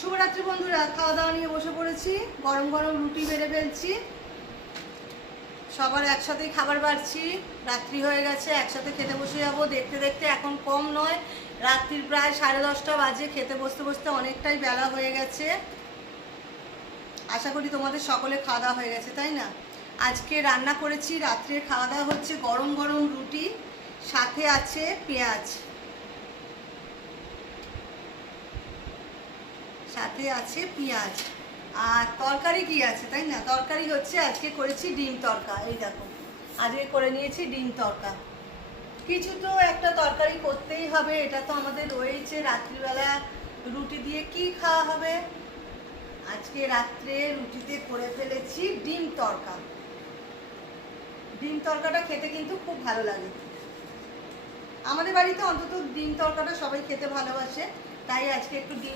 শুভরাত্রি বন্ধুরা, খাওয়া দাওয়া নিয়ে বসে পড়েছি। গরম গরম রুটি বেড়ে ফেলছি, সবার একসাথেই খাবার বাড়ছি। রাত্রি হয়ে গেছে, একসাথে খেতে বসে যাবো। দেখতে দেখতে এখন কম নয়, রাত্রির প্রায় 10:30 বাজে। খেতে বসতে বসতে অনেকটাই বেলা হয়ে গেছে। আশা করি তোমাদের সকলে খাওয়া দাওয়া হয়ে গেছে, তাই না? আজকে রান্না করেছি, রাত্রে খাওয়া দাওয়া হচ্ছে গরম গরম রুটি, সাথে আছে পেঁয়াজ, সাথে আছে পেঁয়াজ। আর তরকারি কি আছে, তাই না? তরকারি হচ্ছে আজকে করেছি ডিম তরকা। এই দেখো, আজকে করে নিয়েছি ডিম তরকা। কিছু তো একটা তরকারি করতেই হবে, এটা তো আমাদের রয়েছে। রাত্রিবেলা রুটি দিয়ে কি খাওয়া হবে? আজকে রাত্রে রুটিতে করে ফেলেছি ডিম তরকা। ডিম তরকাটা খেতে কিন্তু খুব ভালো লাগে। আমাদের বাড়িতে অন্তত ডিম তরকাটা সবাই খেতে ভালোবাসে, তাই আজকে একটু ডিম